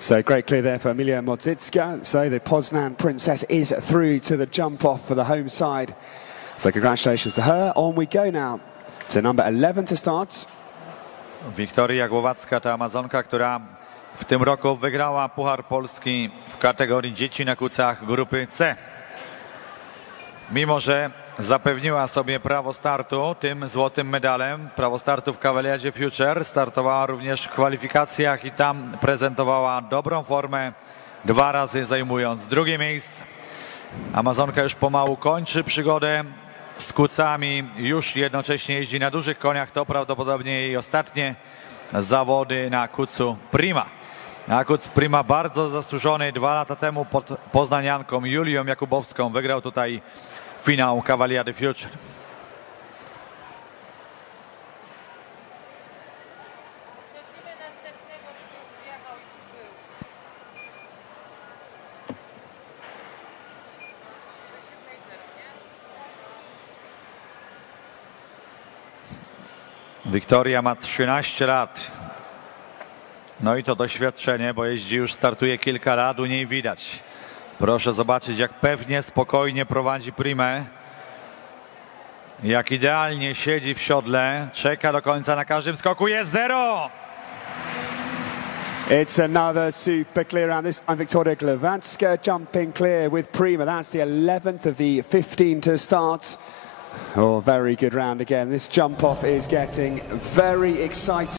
So great clear there for Emilia Modzycka. So the Poznan princess is through to the jump off for the home side. So congratulations to her. On we go now to number 11 to start. Wiktoria Głowacka to Amazonka, która w tym roku wygrała Puchar Polski w kategorii dzieci na kucach grupy C. Mimo, że zapewniła sobie prawo startu tym złotym medalem, prawo startu w Cavaliadzie Future, startowała również w kwalifikacjach i tam prezentowała dobrą formę, dwa razy zajmując drugie miejsce. Amazonka już pomału kończy przygodę z kucami, już jednocześnie jeździ na dużych koniach, to prawdopodobnie jej ostatnie zawody na kucu Prima. Na kuc Prima bardzo zasłużony. Dwa lata temu pod poznanianką Julią Jakubowską wygrał tutaj finał Cavaliady Future. Wiktoria ma 13 lat. No i to doświadczenie, bo jeździ już startuje kilka lat, u niej widać. Proszę zobaczyć, jak pewnie, spokojnie prowadzi Primę. Jak idealnie siedzi w siodle, czeka do końca na każdym skoku, jest zero! It's another super clear round. This time Victoria Glowacka jumping clear with Prima. That's the 11th of the 15 to start. Oh, very good round again. This jump off is getting very exciting.